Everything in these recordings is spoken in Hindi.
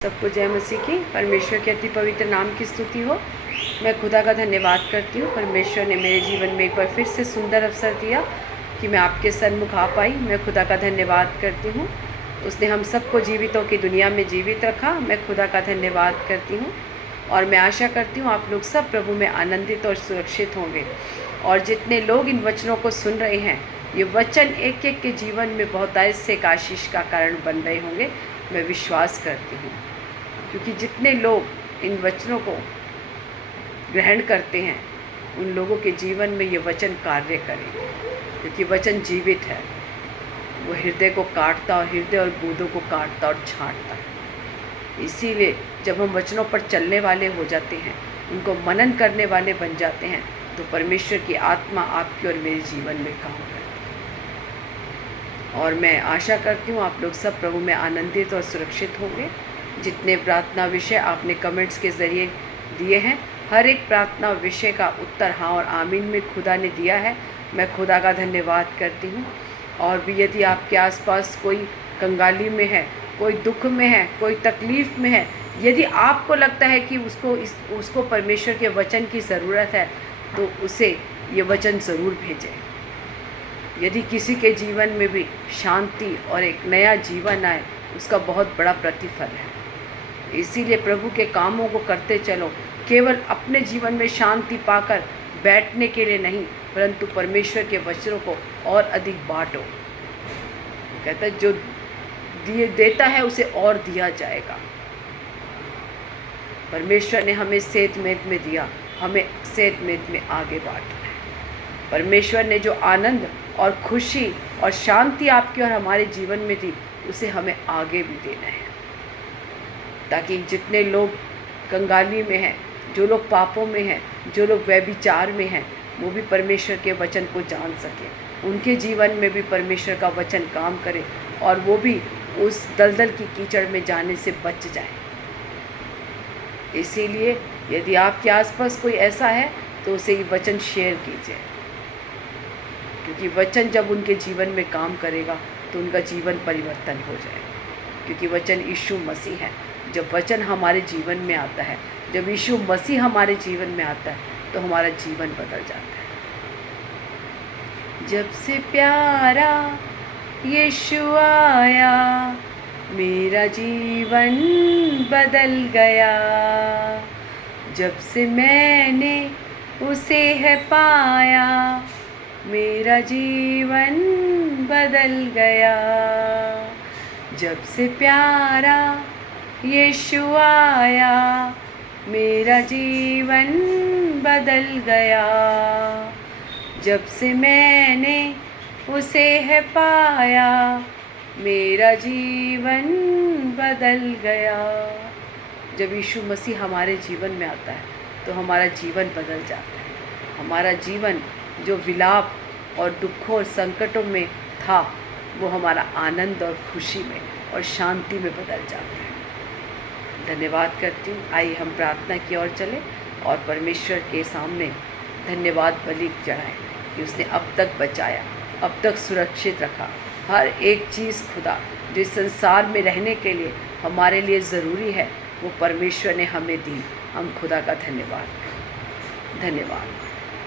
सबको जय मसीह की। परमेश्वर के अति पवित्र नाम की स्तुति हो। मैं खुदा का धन्यवाद करती हूँ। परमेश्वर ने मेरे जीवन में एक बार फिर से सुंदर अवसर दिया कि मैं आपके सन्मुख आ पाई। मैं खुदा का धन्यवाद करती हूँ। उसने हम सबको जीवितों की दुनिया में जीवित रखा। मैं खुदा का धन्यवाद करती हूँ और मैं आशा करती हूँ आप लोग सब प्रभु में आनंदित और सुरक्षित होंगे। और जितने लोग इन वचनों को सुन रहे हैं, ये वचन एक एक के जीवन में बहुतायत से एक आशीष का कारण बन रहे होंगे। मैं विश्वास करती हूँ, क्योंकि जितने लोग इन वचनों को ग्रहण करते हैं उन लोगों के जीवन में ये वचन कार्य करेंगे, क्योंकि वचन जीवित है। वो हृदय को काटता और हृदय और गूदों को काटता और छांटता है। इसीलिए जब हम वचनों पर चलने वाले हो जाते हैं, उनको मनन करने वाले बन जाते हैं, तो परमेश्वर की आत्मा आपके और मेरे जीवन में काम करती है। और मैं आशा करती हूँ आप लोग सब प्रभु में आनंदित और सुरक्षित होंगे। जितने प्रार्थना विषय आपने कमेंट्स के ज़रिए दिए हैं, हर एक प्रार्थना विषय का उत्तर हाँ और आमीन में खुदा ने दिया है। मैं खुदा का धन्यवाद करती हूँ। और भी यदि आपके आसपास कोई कंगाली में है, कोई दुख में है, कोई तकलीफ़ में है, यदि आपको लगता है कि उसको परमेश्वर के वचन की ज़रूरत है, तो उसे ये वचन ज़रूर भेजें। यदि किसी के जीवन में भी शांति और एक नया जीवन आए, उसका बहुत बड़ा प्रतिफल है। इसीलिए प्रभु के कामों को करते चलो, केवल अपने जीवन में शांति पाकर बैठने के लिए नहीं, परंतु परमेश्वर के वचनों को और अधिक बांटो। कहता है जो देता है उसे और दिया जाएगा। परमेश्वर ने हमें सेतमेत में दिया, हमें सेतमेत में आगे बांटना है। परमेश्वर ने जो आनंद और खुशी और शांति आपके और हमारे जीवन में दी, उसे हमें आगे भी देना है, ताकि जितने लोग कंगाली में हैं, जो लोग पापों में हैं, जो लोग व्यभिचार में हैं, वो भी परमेश्वर के वचन को जान सकें। उनके जीवन में भी परमेश्वर का वचन काम करे और वो भी उस दलदल की कीचड़ में जाने से बच जाए। इसीलिए यदि आपके आसपास कोई ऐसा है तो उसे ये वचन शेयर कीजिए, क्योंकि वचन जब उनके जीवन में काम करेगा तो उनका जीवन परिवर्तन हो जाएगा। क्योंकि वचन यीशु मसीह है। जब वचन हमारे जीवन में आता है, जब यीशु मसीह हमारे जीवन में आता है, तो हमारा जीवन बदल जाता है। जब से प्यारा यीशु आया, मेरा जीवन बदल गया। जब से मैंने उसे है पाया, मेरा जीवन बदल गया। जब से प्यारा यीशु आया, मेरा जीवन बदल गया। जब से मैंने उसे है पाया, मेरा जीवन बदल गया। जब यीशु मसीह हमारे जीवन में आता है तो हमारा जीवन बदल जाता है। हमारा जीवन जो विलाप और दुखों और संकटों में था, वो हमारा आनंद और खुशी में और शांति में बदल जाता है। धन्यवाद करती हूँ। आइए हम प्रार्थना की ओर चलें और परमेश्वर के सामने धन्यवाद बलि चढ़ाएं कि उसने अब तक बचाया, अब तक सुरक्षित रखा। हर एक चीज़ खुदा जो इस संसार में रहने के लिए हमारे लिए ज़रूरी है, वो परमेश्वर ने हमें दी। हम खुदा का धन्यवाद।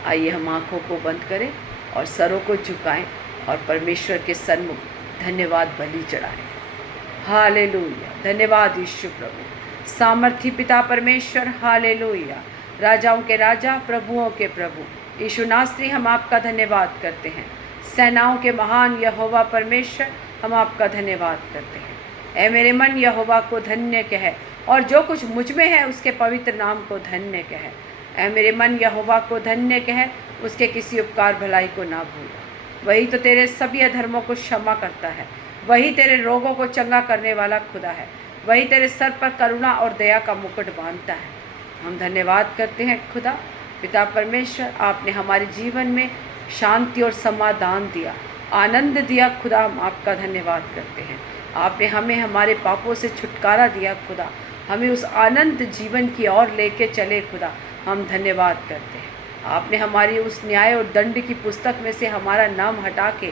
आइए हम आँखों को बंद करें और सरों को झुकाएं और परमेश्वर के सन्मुख धन्यवाद बलि चढ़ाएं। हालेलुया। धन्यवाद यीशु प्रभु, सामर्थी पिता परमेश्वर। हालेलुया। राजाओं के राजा, प्रभुओं के प्रभु यीशु नासरी, हम आपका धन्यवाद करते हैं। सेनाओं के महान यहोवा परमेश्वर, हम आपका धन्यवाद करते हैं। ऐ मेरे मन यहोवा को धन्य कह, और जो कुछ मुझ में है उसके पवित्र नाम को धन्य कह। ऐ मेरे मन यहोवा को धन्य कह, उसके किसी उपकार भलाई को ना भूला। वही तो तेरे सभी अधर्मों को क्षमा करता है, वही तेरे रोगों को चंगा करने वाला खुदा है, वही तेरे सर पर करुणा और दया का मुकुट बांधता है। हम धन्यवाद करते हैं खुदा पिता परमेश्वर, आपने हमारे जीवन में शांति और समाधान दिया, आनंद दिया। खुदा हम आपका धन्यवाद करते हैं। आपने हमें हमारे पापों से छुटकारा दिया खुदा, हमें उस आनंद जीवन की ओर लेके चले खुदा, हम धन्यवाद करते हैं। आपने हमारी उस न्याय और दंड की पुस्तक में से हमारा नाम हटा के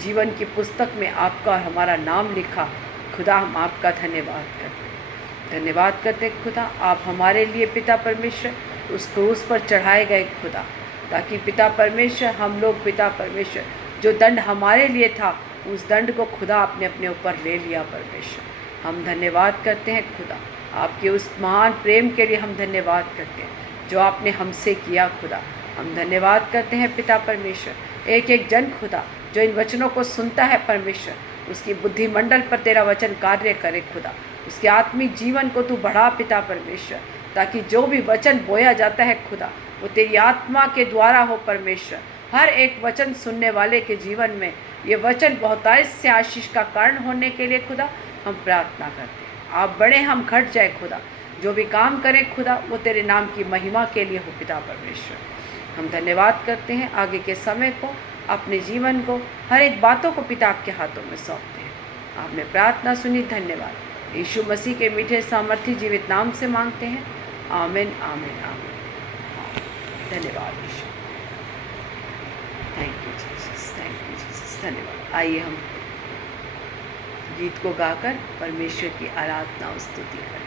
जीवन की पुस्तक में आपका और हमारा नाम लिखा। खुदा हम आपका धन्यवाद करते हैं। धन्यवाद करते हैं खुदा, आप हमारे लिए पिता परमेश्वर उस क्रूस पर चढ़ाए गए खुदा, ताकि पिता परमेश्वर हम लोग पिता परमेश्वर जो दंड हमारे लिए था उस दंड को खुदा आपने अपने ऊपर ले लिया परमेश्वर। हम धन्यवाद करते हैं खुदा, आपके उस महान प्रेम के लिए हम धन्यवाद करते हैं जो आपने हमसे किया खुदा। हम धन्यवाद करते हैं पिता परमेश्वर, एक एक जन खुदा जो इन वचनों को सुनता है परमेश्वर, उसकी बुद्धिमंडल पर तेरा वचन कार्य करे खुदा, उसके आत्मिक जीवन को तू बढ़ा पिता परमेश्वर, ताकि जो भी वचन बोया जाता है खुदा वो तेरी आत्मा के द्वारा हो परमेश्वर। हर एक वचन सुनने वाले के जीवन में ये वचन बहुतायत से आशीष का कारण होने के लिए खुदा हम प्रार्थना करते हैं। आप बड़े, हम घट जाए खुदा, जो भी काम करें खुदा वो तेरे नाम की महिमा के लिए हो पिता परमेश्वर। हम धन्यवाद करते हैं, आगे के समय को, अपने जीवन को, हर एक बातों को पिता आपके हाथों में सौंपते हैं। आपने प्रार्थना सुनी, धन्यवाद। यीशु मसीह के मीठे सामर्थी जीवित नाम से मांगते हैं, आमीन आमीन आमीन। धन्यवाद यीशु, thank you Jesus, thank you Jesus, धन्यवाद। आइए हम गीत को गाकर परमेश्वर की आराधना और स्तुति करें।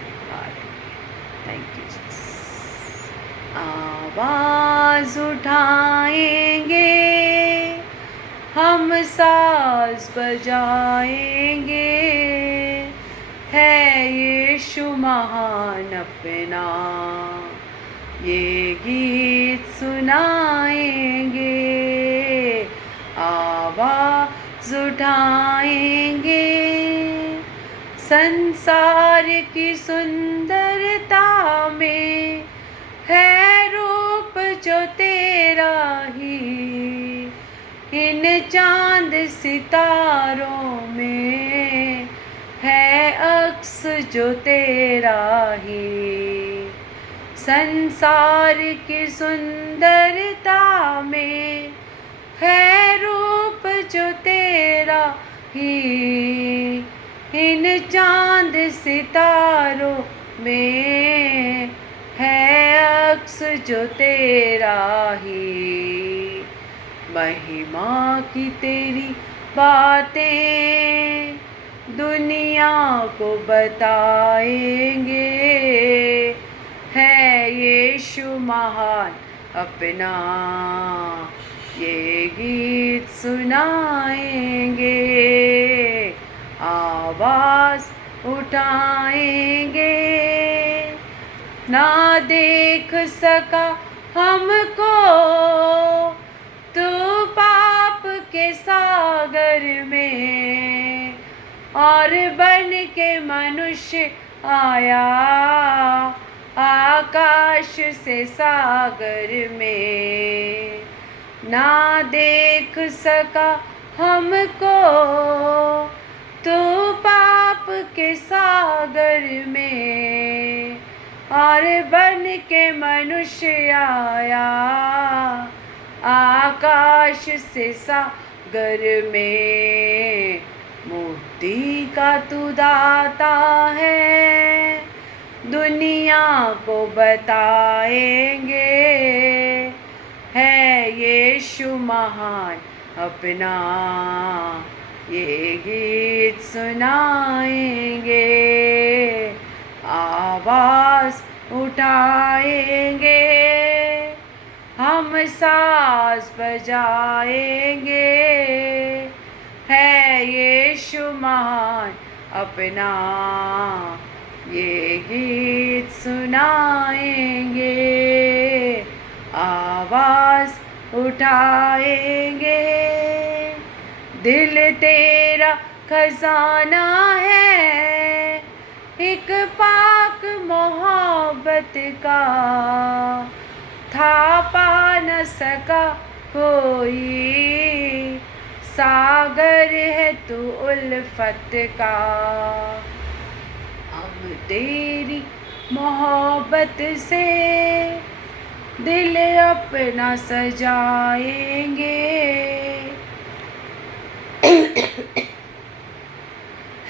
Thank you Jesus. आवाज़ उठाएंगे, हम साज बजाएंगे, है यीशु महान अपना, ये गीत सुनाएंगे। आवाज़ उठाएंगे, संसार की सुंदरता में है रूप जो तेरा ही, इन चांद सितारों में है अक्स जो तेरा ही। संसार की सुंदरता में है रूप जो तेरा ही, इन चांद सितारों में है अक्स जो तेरा ही। महिमा की तेरी बातें दुनिया को बताएंगे, है यीशु महान अपना, ये गीत सुनाएंगे। आवाज़ उठाएंगे, ना देख सका हमको तू पाप के सागर में, और बन के मनुष्य आया आकाश से सागर में। ना देख सका हमको तू पाप के सागर में, और बन के मनुष्य आया आकाश से सागर में। मुक्ति का तू दाता है, दुनिया को बताएंगे, है यीशु महान अपना, ये गीत सुनाएंगे। आवाज़ उठाएंगे, हम साज बजाएंगे, है यीशु महान अपना, ये गीत सुनाएंगे। आवाज़ उठाएंगे, दिल तेरा खजाना है, एक पाक मोहब्बत का, था पा न सका कोई, सागर है तू उल्फत का। हम तेरी मोहब्बत से दिल अपना सजाएंगे,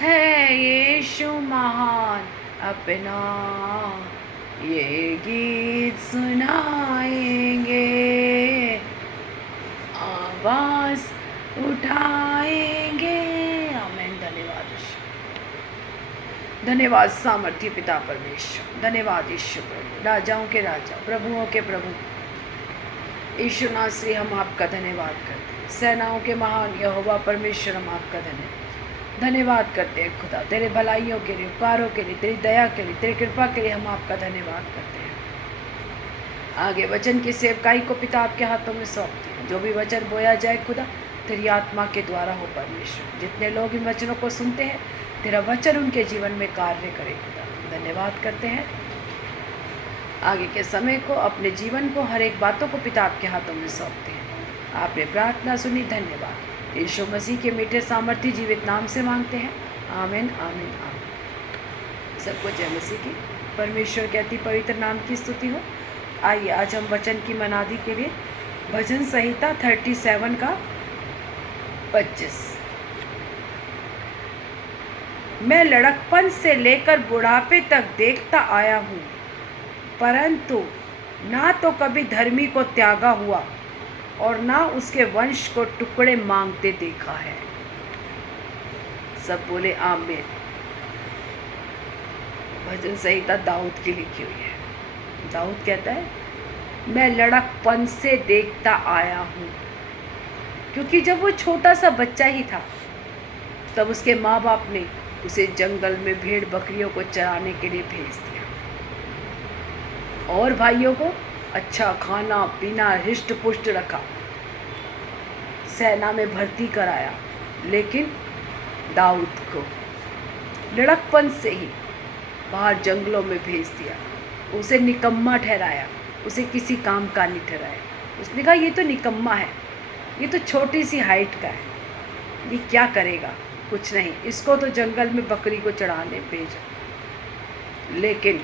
है यीशु महान अपना, ये गीत सुनाएंगे। आवाज़ उठाएंगे, आमीन। धन्यवाद धन्यवाद सामर्थ्य पिता परमेश्वर, धन्यवाद ईश्वर प्रभु, राजाओं के राजा, प्रभुओं के प्रभु ईश्वर नाथ श्री, हम आपका धन्यवाद करते हैं। सेनाओं के महान यहोवा परमेश्वर, हम आपका धन्यवाद करते हैं खुदा, तेरे भलाइयों के लिए, उपकारों के लिए, तेरी दया के लिए, तेरी कृपा के लिए हम आपका धन्यवाद करते हैं। आगे वचन की सेवकाई को पिता आपके हाथों में सौंपते हैं। जो भी वचन बोया जाए खुदा, तेरी आत्मा के द्वारा हो परमेश्वर। जितने लोग इन वचनों को सुनते हैं, तेरा वचन उनके जीवन में कार्य करे खुदा। धन्यवाद करते हैं। आगे के समय को, अपने जीवन को, हर एक बातों को पिता आपके हाथों में सौंपते हैं। आपने प्रार्थना सुनी, धन्यवाद। यीशु मसीह के मीठे सामर्थ्य जीवित नाम से मांगते हैं, आमीन आमीन आमीन। सबको जय मसीह की, परमेश्वर के अति पवित्र नाम की स्तुति हो। आइए आज हम वचन की मनादी के लिए भजन संहिता 37 का 25। मैं लड़कपन से लेकर बुढ़ापे तक देखता आया हूँ, परंतु ना तो कभी धर्मी को त्यागा हुआ और ना उसके वंश को टुकड़े मांगते देखा है। सब बोले आमीन। भजन संहिता दाऊद की लिखी हुई है। दाऊद कहता है, मैं लड़कपन से देखता आया हूँ, क्योंकि जब वो छोटा सा बच्चा ही था तब उसके माँ बाप ने उसे जंगल में भेड़ बकरियों को चराने के लिए भेज दिया और भाइयों को अच्छा खाना पीना हिष्ट पुष्ट रखा, सेना में भर्ती कराया। लेकिन दाऊद को लड़कपन से ही बाहर जंगलों में भेज दिया, उसे निकम्मा ठहराया, उसे किसी काम का नहीं ठहराया। उसने कहा, ये तो निकम्मा है, ये तो छोटी सी हाइट का है, ये क्या करेगा, कुछ नहीं, इसको तो जंगल में बकरी को चढ़ाने भेजा। लेकिन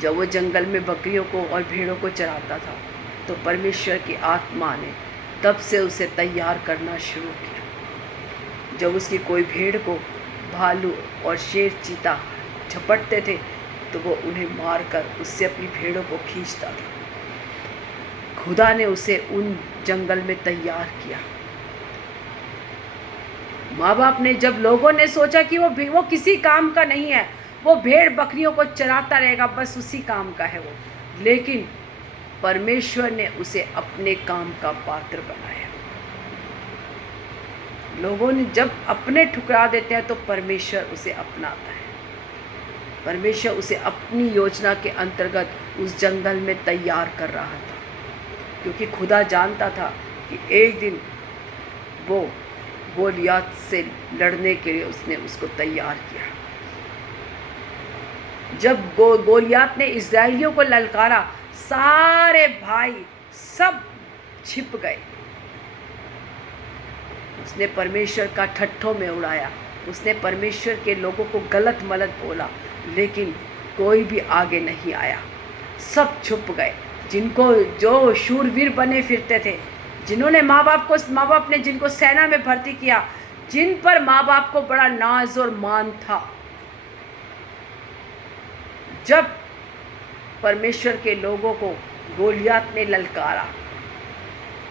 जब वो जंगल में बकरियों को और भेड़ों को चराता था तो परमेश्वर की आत्मा ने तब से उसे तैयार करना शुरू किया। जब उसकी कोई भेड़ को भालू और शेर चीता झपटते थे तो वो उन्हें मारकर उससे अपनी भेड़ों को खींचता था। खुदा ने उसे उन जंगल में तैयार किया। माँ बाप ने, जब लोगों ने सोचा कि वो किसी काम का नहीं है, वो भेड़ बकरियों को चराता रहेगा, बस उसी काम का है वो, लेकिन परमेश्वर ने उसे अपने काम का पात्र बनाया। लोगों ने जब अपने ठुकरा देते हैं तो परमेश्वर उसे अपनाता है। परमेश्वर उसे अपनी योजना के अंतर्गत उस जंगल में तैयार कर रहा था, क्योंकि खुदा जानता था कि एक दिन वो गोलियात से लड़ने के लिए उसने उसको तैयार किया। जब गोलियात ने इस्राएलियों को ललकारा, सारे भाई सब छिप गए। उसने परमेश्वर का ठट्ठों में उड़ाया, उसने परमेश्वर के लोगों को गलत मलत बोला, लेकिन कोई भी आगे नहीं आया, सब छुप गए। जो शूरवीर बने फिरते थे, जिन्होंने माँ बाप ने जिनको सेना में भर्ती किया, जिन पर माँ बाप को बड़ा नाज और मान था, जब परमेश्वर के लोगों को गोलियात ने ललकारा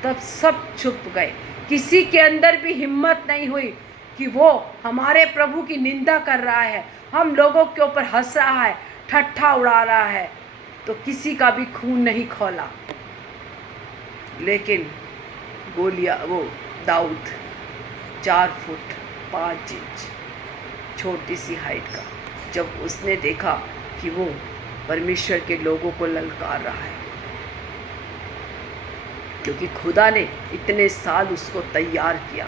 तब सब छुप गए। किसी के अंदर भी हिम्मत नहीं हुई कि वो हमारे प्रभु की निंदा कर रहा है, हम लोगों के ऊपर हंस रहा है, ठट्ठा उड़ा रहा है, तो किसी का भी खून नहीं खौला। लेकिन वो दाऊद 4 फुट 5 इंच छोटी सी हाइट का, जब उसने देखा कि वो परमेश्वर के लोगों को ललकार रहा है, क्योंकि खुदा ने इतने साल उसको तैयार किया।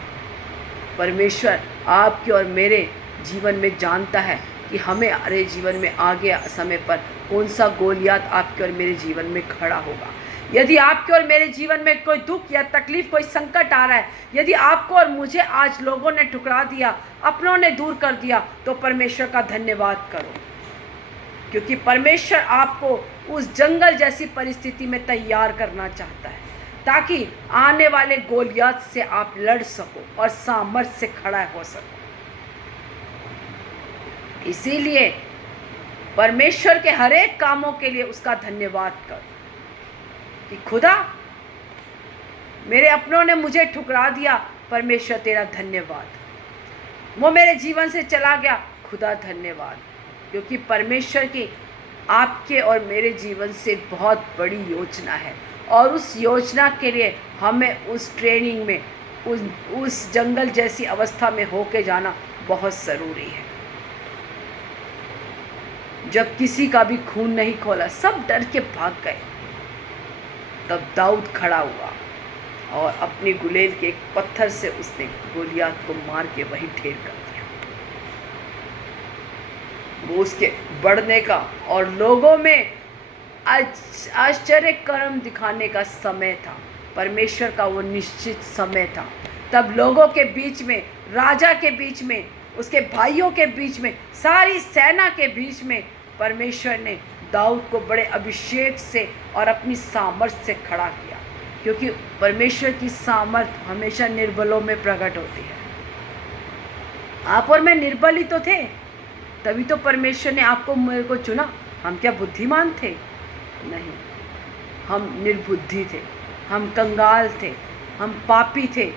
परमेश्वर आपके और मेरे जीवन में जानता है कि हमारे जीवन में आगे समय पर कौन सा गोलियात आपके और मेरे जीवन में खड़ा होगा। यदि आपके और मेरे जीवन में कोई दुख या तकलीफ, कोई संकट आ रहा है, यदि आपको और मुझे आज लोगों ने ठुकरा दिया, अपनों ने दूर कर दिया, तो परमेश्वर का धन्यवाद करो, क्योंकि परमेश्वर आपको उस जंगल जैसी परिस्थिति में तैयार करना चाहता है, ताकि आने वाले गोलियात से आप लड़ सको और सामर्थ्य से खड़ा हो सको। इसीलिए परमेश्वर के हर एक कामों के लिए उसका धन्यवाद करो कि खुदा, मेरे अपनों ने मुझे ठुकरा दिया, परमेश्वर तेरा धन्यवाद। वो मेरे जीवन से चला गया, खुदा धन्यवाद, क्योंकि परमेश्वर की आपके और मेरे जीवन से बहुत बड़ी योजना है, और उस योजना के लिए हमें उस ट्रेनिंग में उस जंगल जैसी अवस्था में होके जाना बहुत ज़रूरी है। जब किसी का भी खून नहीं खोला, सब डर के भाग गए, तब दाऊद खड़ा हुआ और अपनी गुलेल के एक पत्थर से उसने गोलियत को मार के वहीं ढेर कर दिया। वो उसके बढ़ने का और लोगों में आश्चर्य कर्म दिखाने का समय था। परमेश्वर का वो निश्चित समय था। तब लोगों के बीच में, राजा के बीच में, उसके भाइयों के बीच में, सारी सेना के बीच में परमेश्वर ने दाऊद को बड़े अभिषेक से और अपनी सामर्थ्य से खड़ा किया, क्योंकि परमेश्वर की सामर्थ्य हमेशा निर्बलों में प्रकट होती है। आप और मैं निर्बल ही तो थे, तभी तो परमेश्वर ने आपको मेरे को चुना। हम क्या बुद्धिमान थे? नहीं, हम निर्बुद्धि थे, हम कंगाल थे, हम पापी थे,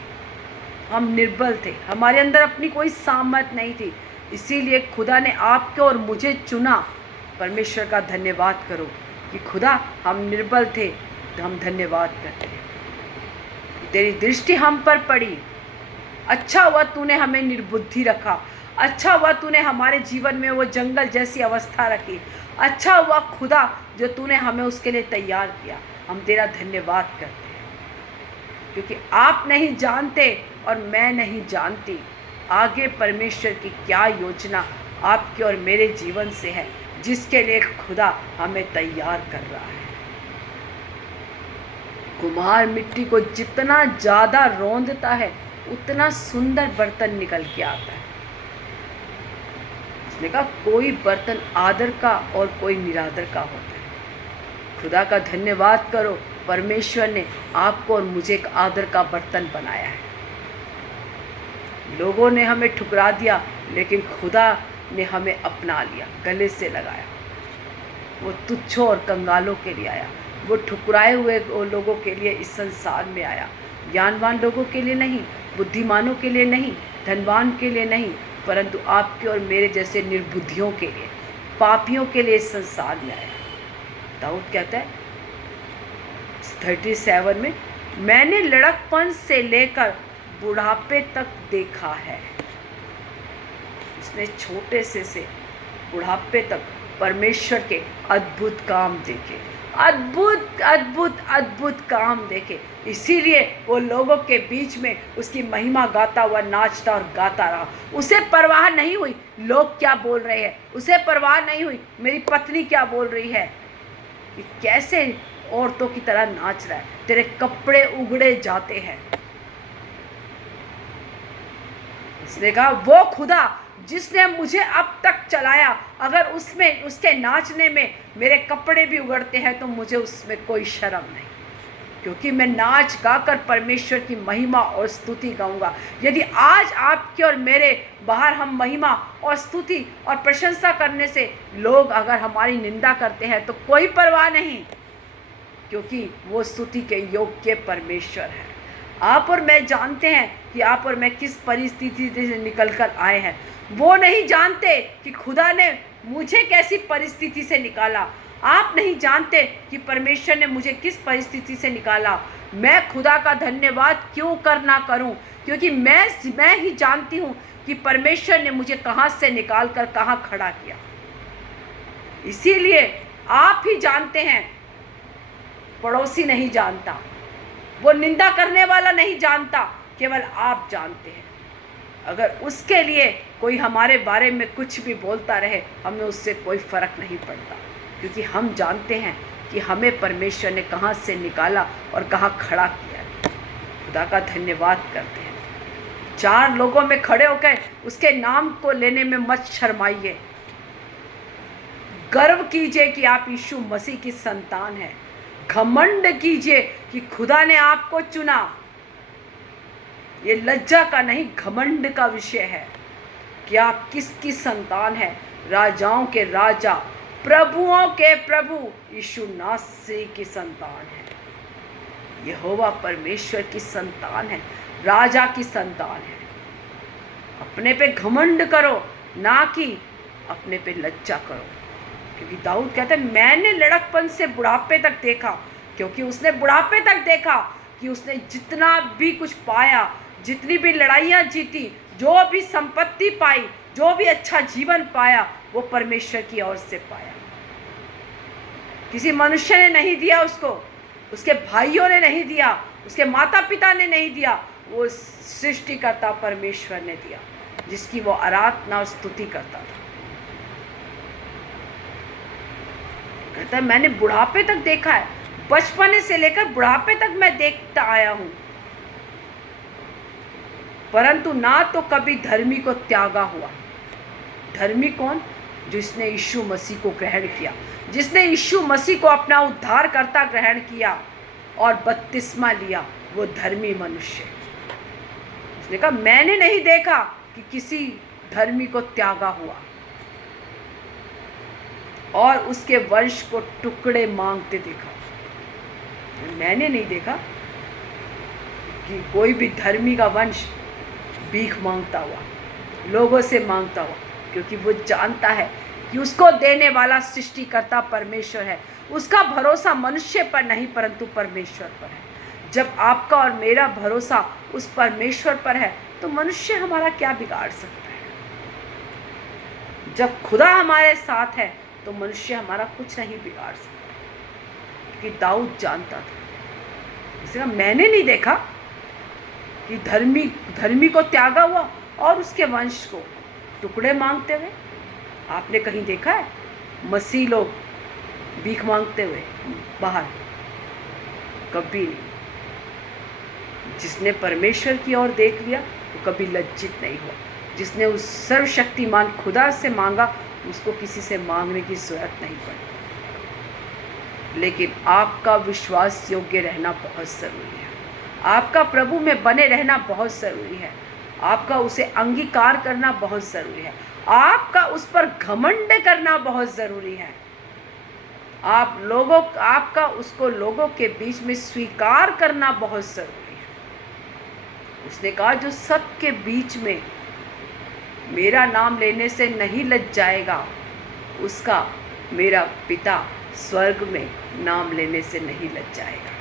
हम निर्बल थे, हमारे अंदर अपनी कोई सामर्थ्य नहीं थी। इसीलिए खुदा ने आपको और मुझे चुना। परमेश्वर का धन्यवाद करो कि खुदा हम निर्बल थे तो हम धन्यवाद करते हैं। तेरी दृष्टि हम पर पड़ी, अच्छा हुआ तूने हमें निर्बुद्धि रखा, अच्छा हुआ तूने हमारे जीवन में वो जंगल जैसी अवस्था रखी, अच्छा हुआ खुदा जो तूने हमें उसके लिए तैयार किया। हम तेरा धन्यवाद करते हैं, क्योंकि आप नहीं जानते और मैं नहीं जानती आगे परमेश्वर की क्या योजना आपके और मेरे जीवन से है, जिसके लिए खुदा हमें तैयार कर रहा है। कुम्हार मिट्टी को जितना ज़्यादा रौंदता है, उतना सुंदर बर्तन निकल के आता है। उसने कहा कोई बर्तन आदर का और कोई निरादर का होता है। खुदा का धन्यवाद करो, परमेश्वर ने आपको और मुझे एक आदर का बर्तन बनाया है। लोगों ने हमें ठुकरा दिया, लेकिन खुदा ने हमें अपना लिया, गले से लगाया। वो तुच्छों और कंगालों के लिए आया, वो ठुकराए हुए लोगों के लिए इस संसार में आया। ज्ञानवान लोगों के लिए नहीं, बुद्धिमानों के लिए नहीं, धनवान के लिए नहीं, परंतु आपके और मेरे जैसे निर्बुद्धियों के लिए, पापियों के लिए इस संसार में आया। दाऊद कहता है 37 में, मैंने लड़कपन से लेकर बुढ़ापे तक देखा है। उसने छोटे से बुढ़ापे तक परमेश्वर के अद्भुत काम देखे, अद्भुत अद्भुत अद्भुत काम देखे। इसीलिए वो लोगों के बीच में उसकी महिमा गाता हुआ नाचता और गाता रहा। उसे परवाह नहीं हुई लोग क्या बोल रहे हैं, उसे परवाह नहीं हुई मेरी पत्नी क्या बोल रही है, ये कैसे औरतों की तरह नाच रहा है, तेरे कपड़े उगड़े जाते हैं। उसने कहा वो खुदा जिसने मुझे अब तक चलाया, अगर उसमें उसके नाचने में मेरे कपड़े भी उगड़ते हैं तो मुझे उसमें कोई शर्म नहीं, क्योंकि मैं नाच गाकर परमेश्वर की महिमा और स्तुति गाऊंगा। यदि आज आपके और मेरे बाहर हम महिमा और स्तुति और प्रशंसा करने से लोग अगर हमारी निंदा करते हैं तो कोई परवाह नहीं, क्योंकि वो स्तुति के योग्य परमेश्वर है। आप और मैं जानते हैं कि आप और मैं किस परिस्थिति से निकल कर आए हैं। वो नहीं जानते कि खुदा ने मुझे कैसी परिस्थिति से निकाला। आप नहीं जानते कि परमेश्वर ने मुझे किस परिस्थिति से निकाला। मैं खुदा का धन्यवाद क्यों करना करूं, क्योंकि मैं ही जानती हूं कि परमेश्वर ने मुझे कहां से निकाल कर कहां खड़ा किया। इसीलिए आप ही जानते हैं, पड़ोसी नहीं जानता, वो निंदा करने वाला नहीं जानता, केवल आप जानते हैं। अगर उसके लिए कोई हमारे बारे में कुछ भी बोलता रहे, हमें उससे कोई फ़र्क नहीं पड़ता, क्योंकि हम जानते हैं कि हमें परमेश्वर ने कहाँ से निकाला और कहाँ खड़ा किया है। खुदा का धन्यवाद करते हैं। 4 लोगों में खड़े होकर उसके नाम को लेने में मत शर्माइए। गर्व कीजिए कि आप यीशु मसीह की संतान हैं। घमंड कीजिए कि खुदा ने आपको चुना। ये लज्जा का नहीं, घमंड का विषय है कि आप किसकी संतान है। राजाओं के राजा, प्रभुओं के प्रभु यीशु नासरी की संतान है। यहोवा परमेश्वर की संतान है, राजा की संतान है। अपने पे घमंड करो, ना कि अपने पे लज्जा करो। क्योंकि दाऊद कहते हैं मैंने लड़कपन से बुढ़ापे तक देखा, क्योंकि उसने बुढ़ापे तक देखा कि उसने जितना भी कुछ पाया, जितनी भी लड़ाइयाँ जीती, जो भी संपत्ति पाई, जो भी अच्छा जीवन पाया, वो परमेश्वर की ओर से पाया। किसी मनुष्य ने नहीं दिया उसको, उसके भाइयों ने नहीं दिया, उसके माता पिता ने नहीं दिया, वो सृष्टिकर्ता परमेश्वर ने दिया, जिसकी वो आराधना और स्तुति करता था। कहता है मैंने बुढ़ापे तक देखा है, बचपन से लेकर बुढ़ापे तक मैं देखता आया हूं, परंतु ना तो कभी धर्मी को त्यागा हुआ। धर्मी कौन? जिसने यीशु मसीह को ग्रहण किया, जिसने यीशु मसीह को अपना उद्धारकर्ता ग्रहण किया और बपतिस्मा लिया, वो धर्मी मनुष्य। उसने कहा मैंने नहीं देखा कि किसी धर्मी को त्यागा हुआ और उसके वंश को टुकड़े मांगते देखा। मैंने नहीं देखा कि कोई भी धर्मी का वंश भीख मांगता हुआ, लोगों से मांगता हुआ, क्योंकि वो जानता है कि उसको देने वाला सृष्टिकर्ता परमेश्वर है। उसका भरोसा मनुष्य पर नहीं परंतु परमेश्वर पर है। जब आपका और मेरा भरोसा उस परमेश्वर पर है तो मनुष्य हमारा क्या बिगाड़ सकता है? जब खुदा हमारे साथ है तो मनुष्य हमारा कुछ नहीं बिगाड़ सकता। क्योंकि दाऊद जानता था, इसलिए मैंने नहीं देखा कि धर्मी को त्यागा हुआ और उसके वंश को टुकड़े मांगते हुए। आपने कहीं देखा है मसीह लोग भीख मांगते हुए बाहर? कभी नहीं। जिसने परमेश्वर की ओर देख लिया वो कभी लज्जित नहीं हुआ। जिसने उस सर्वशक्तिमान खुदा से मांगा उसको किसी से मांगने की जरूरत नहीं पड़ी। लेकिन आपका विश्वास योग्य रहना बहुत ज़रूरी है। आपका प्रभु में बने रहना बहुत ज़रूरी है। आपका उसे अंगीकार करना बहुत ज़रूरी है। आपका उस पर घमंड करना बहुत ज़रूरी है। आपका उसको लोगों के बीच में स्वीकार करना बहुत ज़रूरी है। उसने कहा जो सबके बीच में मेरा नाम लेने से नहीं लज्जाएगा, उसका मेरा पिता स्वर्ग में नाम लेने से नहीं लज्जाएगा।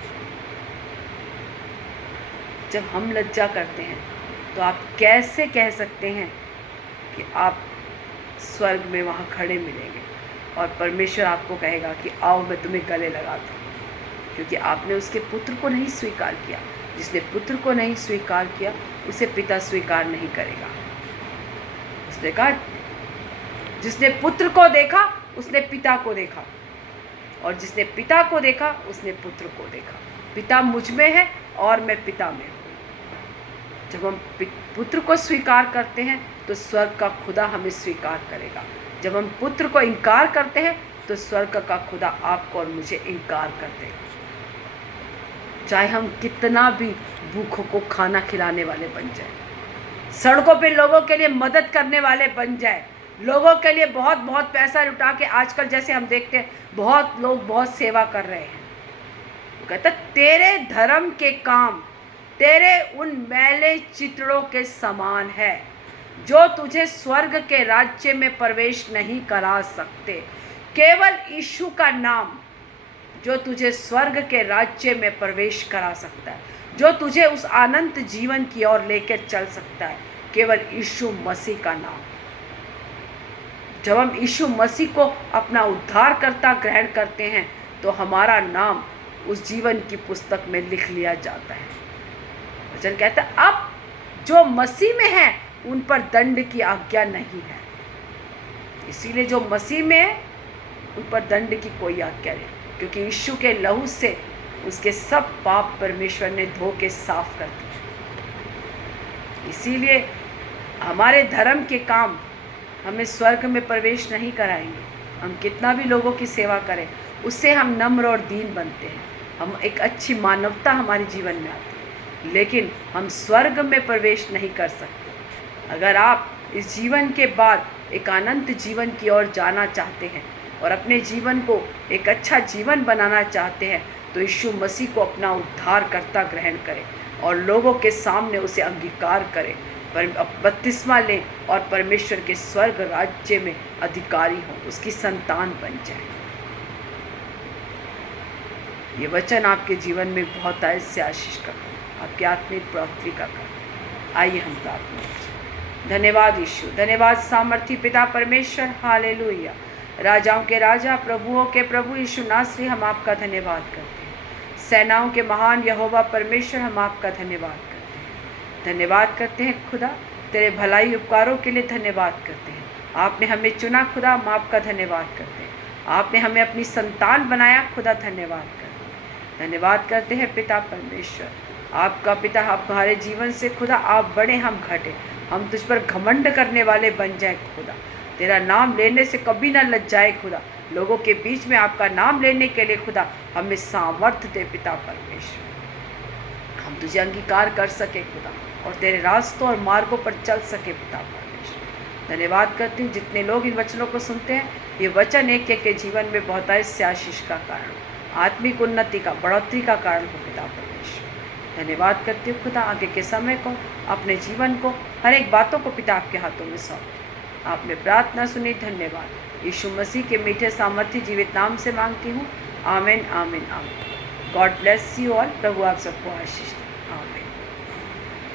जब हम लज्जा करते हैं तो आप कैसे कह सकते हैं कि आप स्वर्ग में वहाँ खड़े मिलेंगे और परमेश्वर आपको कहेगा कि आओ मैं तुम्हें गले लगाता हूँ? क्योंकि आपने उसके पुत्र को नहीं स्वीकार किया। जिसने पुत्र को नहीं स्वीकार किया उसे पिता स्वीकार नहीं करेगा। उसने कहा जिसने पुत्र को देखा उसने पिता को देखा, और जिसने पिता को देखा उसने पुत्र को देखा। पिता मुझ में है और मैं पिता में हूँ। जब हम पुत्र को स्वीकार करते हैं तो स्वर्ग का खुदा हमें स्वीकार करेगा। जब हम पुत्र को इनकार करते हैं तो स्वर्ग का खुदा आपको और मुझे इनकार कर देगा। चाहे हम कितना भी भूखों को खाना खिलाने वाले बन जाए, सड़कों पे लोगों के लिए मदद करने वाले बन जाए, लोगों के लिए बहुत बहुत पैसा लुटा के, आजकल जैसे हम देखते हैं बहुत लोग बहुत सेवा कर रहे हैं। वो कहता तेरे धर्म के काम तेरे उन मैले चितड़ों के समान है जो तुझे स्वर्ग के राज्य में प्रवेश नहीं करा सकते। केवल यीशु का नाम जो तुझे स्वर्ग के राज्य में प्रवेश करा सकता है, जो तुझे उस अनंत जीवन की ओर लेकर चल सकता है, केवल यीशु मसीह का नाम। जब हम यीशु मसीह को अपना उद्धारकर्ता ग्रहण करते हैं तो हमारा नाम उस जीवन की पुस्तक में लिख लिया जाता है। वचन कहता है अब जो मसीह में है उन पर दंड की आज्ञा नहीं है। इसीलिए जो मसीह में है उन पर दंड की कोई आज्ञा नहीं, क्योंकि यीशु के लहू से उसके सब पाप परमेश्वर ने धो के साफ कर दिए। इसीलिए हमारे धर्म के काम हमें स्वर्ग में प्रवेश नहीं कराएंगे। हम कितना भी लोगों की सेवा करें उससे हम नम्र और दीन बनते हैं, हम एक अच्छी मानवता हमारे जीवन में आती है, लेकिन हम स्वर्ग में प्रवेश नहीं कर सकते। अगर आप इस जीवन के बाद एक अनंत जीवन की ओर जाना चाहते हैं और अपने जीवन को एक अच्छा जीवन बनाना चाहते हैं तो यीशु मसीह को अपना उद्धारकर्ता ग्रहण करें और लोगों के सामने उसे अंगीकार करें बपतिस्मा ले और परमेश्वर के स्वर्ग राज्य में अधिकारी हो, उसकी संतान बन जाए। ये वचन आपके जीवन में बहुत आए से आशीष का, आपकी आत्मिक बढ़ोतरी का कर। आइए हम प्रार्थना करें। धन्यवाद यीशु, धन्यवाद सामर्थी पिता परमेश्वर, हालेलुया। राजाओं के राजा, प्रभुओं के प्रभु यीशु नासरी, हम आपका धन्यवाद करते हैं। सेनाओं के महान यहोवा परमेश्वर, हम आपका धन्यवाद करते हैं। धन्यवाद करते हैं खुदा, तेरे भलाई उपकारों के लिए धन्यवाद करते हैं। आपने हमें चुना खुदा, हम आपका धन्यवाद करते हैं। आपने हमें अपनी संतान बनाया खुदा, धन्यवाद करते हैं। धन्यवाद करते हैं पिता परमेश्वर, आपका पिता हमारे जीवन से खुदा आप बड़े, हम घटे, हम तुझ पर घमंड करने वाले बन जाए खुदा। तेरा नाम लेने से कभी ना लज जाए खुदा। लोगों के बीच में आपका नाम लेने के लिए खुदा हमें सामर्थ्य दे पिता परमेश्वर, हम तुझे अंगीकार कर सके खुदा और तेरे रास्तों और मार्गों पर चल सके पिता परमेश्वर। धन्यवाद करती हूँ जितने लोग इन वचनों को सुनते हैं, ये वचन एक एक के जीवन में बहुत से आशीष का कारण, आत्मिक उन्नति का, बढ़ोतरी का कारण हो पिता परमेश्वर। धन्यवाद करती हूँ खुदा, आगे के समय को, अपने जीवन को, हर एक बातों को पिता आपके हाथों में सौंप। आपने प्रार्थना सुनी, धन्यवाद। यीशु मसीह के मीठे सामर्थ्य जीवित नाम से मांगती हूँ, आमीन आमीन आमीन। God bless you all. प्रभु आप सबको आशीष दे। आमीन।